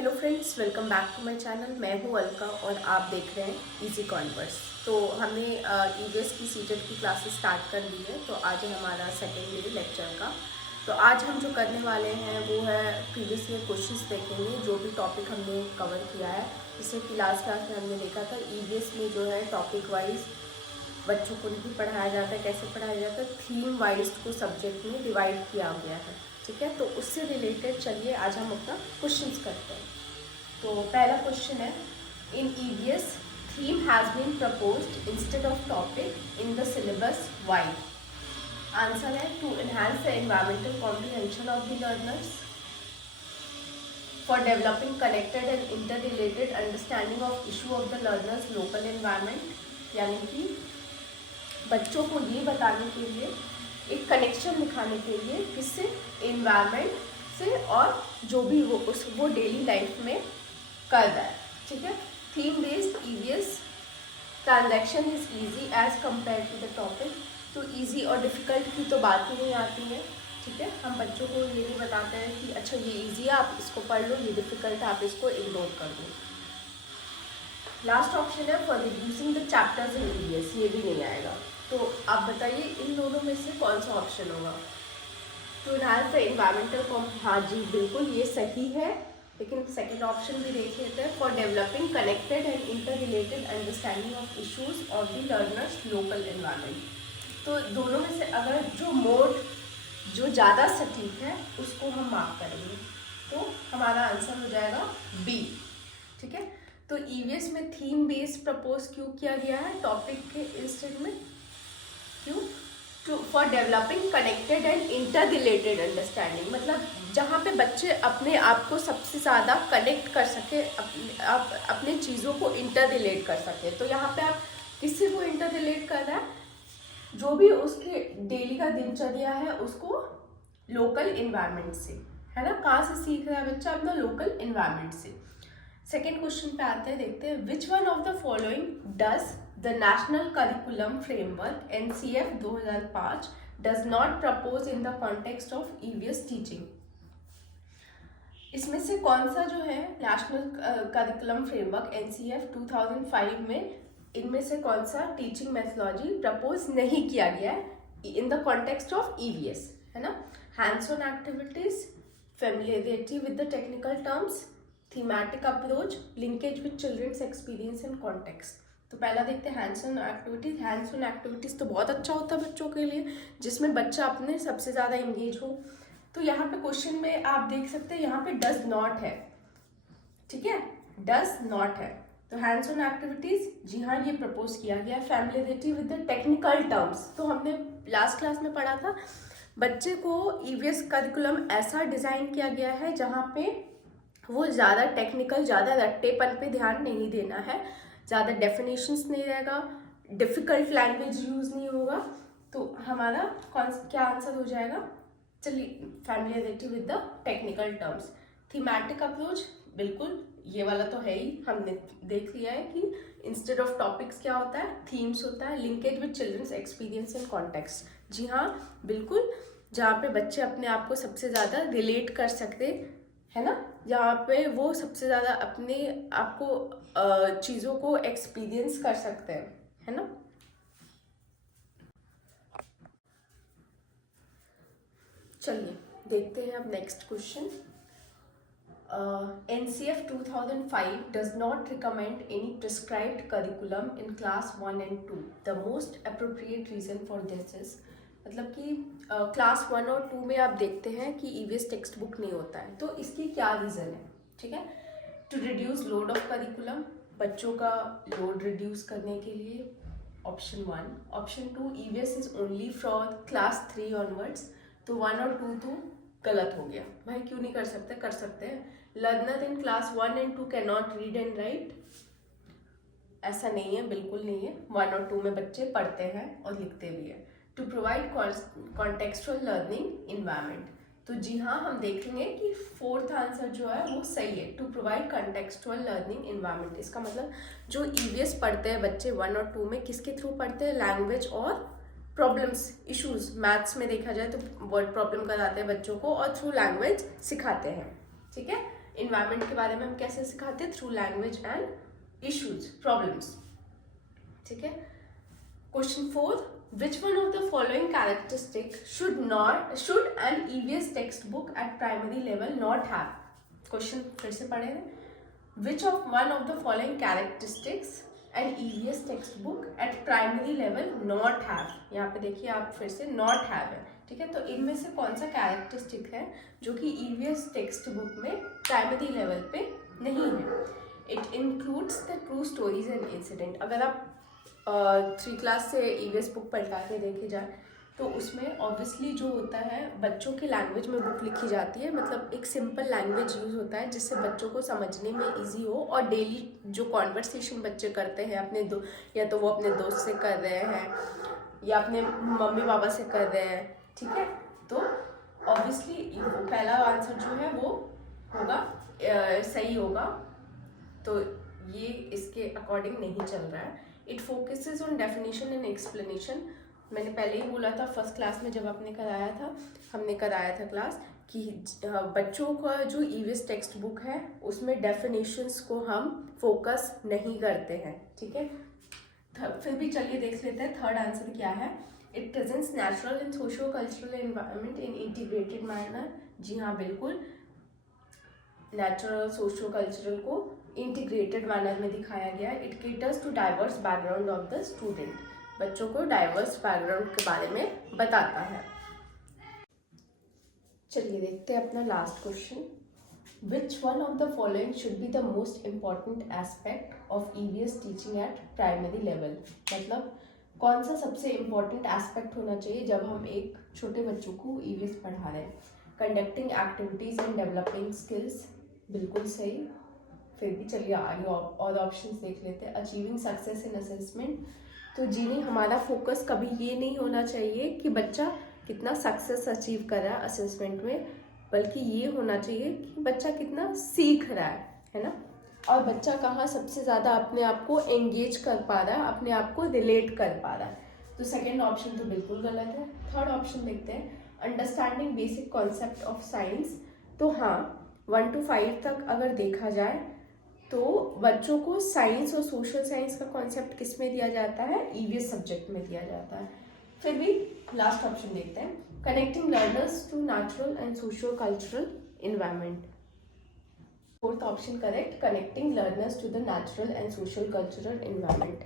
Hello friends, welcome back to my channel. मैं हूं अलका और आप देख रहे हैं इजी कॉन्वर्स। तो हमने ईवीएस की सीटेट की क्लासेस स्टार्ट कर दी है। तो आज है हमारा सेकेंड डे लेक्चर का। तो आज हम जो करने वाले हैं वो है प्रीवियस ईयर क्वेश्चंस देखेंगे, जो भी टॉपिक हमने कवर किया है। जैसे कि लास्ट क्लास में हमने देखा था ईवीएस में जो है टॉपिक वाइज बच्चों को नहीं पढ़ाया जाता है। कैसे पढ़ाया जाता है, थीम वाइज को सब्जेक्ट में डिवाइड किया गया है। ठीक है, तो उससे रिलेटेड चलिए आज हम अपना क्वेश्चंस करते हैं। तो पहला क्वेश्चन है, in EVS theme has been proposed instead of topic in the syllabus why. Answer है to enhance the environmental comprehension of the learners, for developing connected and inter related understanding of issue of the learners local environment. यानी कि बच्चों को ये बताने के लिए, एक कनेक्शन दिखाने के लिए, किससे, एनवायरनमेंट से और जो भी वो डेली लाइफ में कर रहा है। ठीक है, theme based EVS transaction is easy as compare to the topic. तो इजी और डिफ़िकल्ट की तो बात ही नहीं आती है। ठीक है, हम बच्चों को ये नहीं बताते हैं कि अच्छा ये इजी है आप इसको पढ़ लो, ये डिफ़िकल्ट है आप इसको इग्नोर कर दो। लास्ट ऑप्शन है for reducing the chapters in EVS, ये भी नहीं आएगा। तो आप बताइए इन दोनों में से कौन सा ऑप्शन होगा। टू एनहांस द एनवायरमेंटल हाँ जी बिल्कुल ये सही है, लेकिन सेकेंड ऑप्शन भी देख लेते हैं, for developing connected and inter related understanding of issues of the learners local environment. तो दोनों में से अगर जो मोड जो ज़्यादा सटीक है उसको हम मार्क करेंगे, तो हमारा आंसर हो जाएगा बी। ठीक है, तो ईवीएस में थीम बेस्ड प्रपोज क्यों किया गया है टॉपिक के इंस्टेड में, क्यों, to for developing connected and inter related understanding. मतलब जहाँ पे बच्चे अपने आप को सबसे ज़्यादा कनेक्ट कर सके, अपने चीज़ों को इंटर रिलेट कर सके। तो यहाँ पे आप किसी को इंटर रिलेट कर रहा है, जो भी उसके डेली का दिनचर्या है उसको लोकल इन्वायरमेंट से, है ना, कहाँ से सीख रहा है बच्चा, अपना लोकल इन्वायरमेंट से। सेकेंड क्वेश्चन पे आते हैं, देखते हैं which one of the following does the national curriculum framework NCF 2005 does not propose in the context of EVS teaching. इसमें से कौन सा जो है नेशनल करिकुलम फ्रेमवर्क NCF 2005 में, इनमें से कौन सा टीचिंग मेथोलॉजी प्रपोज नहीं किया गया है in the context of EVS, है ना। Hands on activities, familiarity with the technical terms, thematic approach, linkage with children's experience and context. तो पहला देखते हैं hands on activities. Hands on activities तो बहुत अच्छा होता है बच्चों के लिए, जिसमें बच्चा अपने सबसे ज़्यादा इंगेज हो। तो यहाँ पे क्वेश्चन में आप देख सकते हैं यहाँ पे डज नॉट है। ठीक है, डज नॉट है, तो हैंड्स ऑन एक्टिविटीज जी हाँ ये प्रपोज किया गया। Familiarity with the technical terms, तो हमने लास्ट क्लास में पढ़ा था, बच्चे को ईवीएस करिकुलम ऐसा डिज़ाइन किया गया है जहाँ पे वो ज़्यादा टेक्निकल, ज़्यादा रट्टेपन पे ध्यान नहीं देना है, ज़्यादा डेफिनेशंस नहीं रहेगा, डिफ़िकल्ट लैंग्वेज यूज़ नहीं होगा। तो हमारा क्या आंसर हो जाएगा, चलिए, familiarity with the technical terms. Thematic approach बिल्कुल ये वाला तो है ही, हमने देख लिया है कि इंस्टेड ऑफ टॉपिक्स क्या होता है, थीम्स होता है। Linkage with children's experience and context, जी हाँ बिल्कुल, जहाँ पे बच्चे अपने आप को सबसे ज़्यादा रिलेट कर सकते, है ना, जहाँ पे वो सबसे ज़्यादा अपने आप को चीज़ों को एक्सपीरियंस कर सकते हैं, है ना। चलिए देखते हैं अब next question. NCF 2005 does not recommend any prescribed curriculum in class 1 and 2. The most appropriate reason for this is, मतलब कि क्लास 1 और 2 में आप देखते हैं कि ईवीएस टेक्स्ट बुक नहीं होता है, तो इसकी क्या रीज़न है। ठीक है, to reduce load of curriculum, बच्चों का लोड रिड्यूस करने के लिए, option 1। Option 2, EVS is only for class 3 onwards, तो 1 और 2 तो गलत हो गया, भाई क्यों नहीं कर सकते, कर सकते हैं। Learner in class 1 and 2 can not read and right, ऐसा नहीं है, बिल्कुल नहीं है, 1 और 2 में बच्चे पढ़ते हैं और लिखते भी हैं। To provide contextual learning environment, तो जी हाँ हम देखेंगे कि फोर्थ आंसर जो है वो सही है, to provide contextual learning environment. इसका मतलब जो ईवीएस पढ़ते हैं बच्चे 1 और 2 में, किसके थ्रू पढ़ते हैं, लैंग्वेज और प्रॉब्लम्स, इश्यूज। मैथ्स में देखा जाए तो वर्ड प्रॉब्लम कराते हैं बच्चों को और थ्रू लैंग्वेज सिखाते हैं। ठीक है, इन्वायरमेंट के बारे में हम कैसे सिखाते हैं, through language and issues, problems. ठीक है। Question 4, which one of the following characteristics should an EVS textbook at primary level not have? Question फिर से पढ़े हैं, which of one of the following characteristics an EVS textbook at primary level not have? यहाँ पे देखिए आप फिर से not have है, ठीक है। तो इनमें से कौन सा कैरेक्टरिस्टिक है जो कि EVS टेक्स्ट बुक में प्राइमरी लेवल पे नहीं है? It includes the true stories and incident. अगर आप 3 क्लास से EVS बुक पलटा के देखे जाए तो उसमें ऑब्वियसली जो होता है बच्चों की लैंग्वेज में बुक लिखी जाती है, मतलब एक सिंपल लैंग्वेज यूज़ होता है जिससे बच्चों को समझने में इजी हो, और डेली जो कॉन्वर्सेशन बच्चे करते हैं अपने या तो वो अपने दोस्त से कर रहे हैं या अपने मम्मी पापा से कर रहे हैं, ठीक है। तो ऑब्वियसली पहला आंसर जो है वो होगा सही होगा, तो ये इसके अकॉर्डिंग नहीं चल रहा है। It focuses on definition and explanation. मैंने पहले ही बोला था फर्स्ट क्लास में जब हमने कराया था क्लास कि बच्चों का जो EVS टेक्स्ट बुक है उसमें डेफिनेशंस को हम फोकस नहीं करते हैं, ठीक है। फिर भी चलिए देख लेते हैं थर्ड आंसर क्या है। It presents natural and socio cultural environment in integrated manner. जी हाँ, बिल्कुल, नेचुरल सोशियो कल्चरल को इंटीग्रेटेड मैनर में दिखाया गया है। It caters to diverse background of the student. बच्चों को डाइवर्स बैकग्राउंड के बारे में बताता है। चलिए देखते हैं अपना last question. Which one of the following should be the most important aspect of EVS teaching eight primary level? मतलब कौन सा सबसे इम्पॉर्टेंट एस्पेक्ट होना चाहिए जब हम एक छोटे बच्चों को EVS पढ़ा रहे हैं? Conducting activities and developing skills, बिल्कुल सही। फिर भी चलिए आगे और ऑप्शंस देख लेते हैं। अचीविंग सक्सेस इन असेसमेंट, तो जी नहीं, हमारा फोकस कभी ये नहीं होना चाहिए कि बच्चा कितना सक्सेस अचीव कर रहा है असेसमेंट में, बल्कि ये होना चाहिए कि बच्चा कितना सीख रहा है ना, और बच्चा कहाँ सबसे ज़्यादा अपने आप को एंगेज कर पा रहा है, अपने आप को रिलेट कर पा रहा है। तो सेकेंड ऑप्शन तो बिल्कुल गलत है। थर्ड ऑप्शन देखते हैं, understanding basic concept of science. तो हाँ, 1 to 5 तक अगर देखा जाए तो बच्चों को साइंस और सोशल साइंस का कॉन्सेप्ट किस में दिया जाता है? EVS सब्जेक्ट में दिया जाता है। फिर भी लास्ट ऑप्शन देखते हैं, connecting learners to natural and socio cultural environment. Fourth option correct, connecting learners to the natural and social cultural environment.